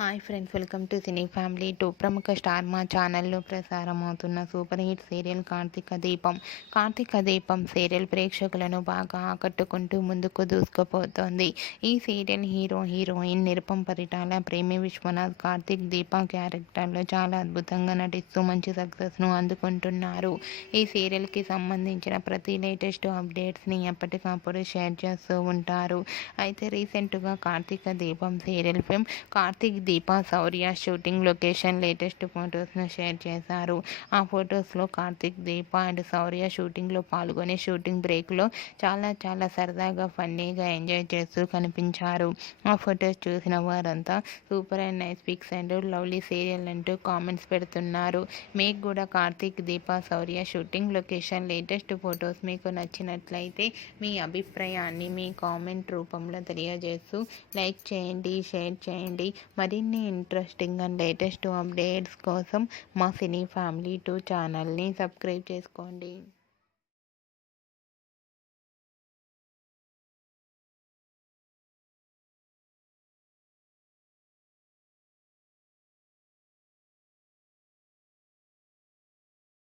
Hi friends, welcome to cine family 2. ప్రముఖ star మా ఛానల్లో ప్రసారం అవుతున్న సూపర్ హిట్ సీరియల్ కార్తీక దీపం. కార్తీక దీపం సీరియల్ ప్రేక్షకులను బాగా ఆకట్టుకుంటూ ముందుకు దూసుకుపోతోంది. ఈ సీరియల్ హీరోయిన్ నిరుపం పరిటాల, ప్రేమి విశ్వనాథ్ కార్తీక్ దీప క్యారెక్టర్లో చాలా అద్భుతంగా నటిస్తూ మంచి సక్సెస్ను అందుకుంటున్నారు. ఈ సీరియల్కి సంబంధించిన ప్రతి లేటెస్ట్ అప్డేట్స్ని ఎప్పటికప్పుడు షేర్ చేస్తూ ఉంటారు. అయితే రీసెంట్గా కార్తీక దీపం serial fame Karthik Deepa Shourya shooting location latest ఫొటోస్ను share చేశారు. ఆ ఫొటోస్లో కార్తీక్ దీప అండ్ శౌర్య షూటింగ్లో పాల్గొని షూటింగ్ బ్రేక్లో చాలా సరదాగా ఫన్నీగా ఎంజాయ్ చేస్తూ కనిపించారు. ఆ ఫొటోస్ చూసిన వారంతా super and nice pics and lovely serial అంటూ కామెంట్స్ పెడుతున్నారు. మీకు కూడా Karthik Deepa Shourya shooting location latest photos మీకు నచ్చినట్లయితే మీ అభిప్రాయాన్ని మీ కామెంట్ రూపంలో తెలియజేస్తూ లైక్ చేయండి, షేర్ చేయండి. మరిన్ని ఇంట్రెస్టింగ్ అండ్ లేటెస్ట్ అప్డేట్స్ కోసం మా సినీ ఫ్యామిలీ 2 ఛానల్ని సబ్స్క్రైబ్ చేసుకోండి.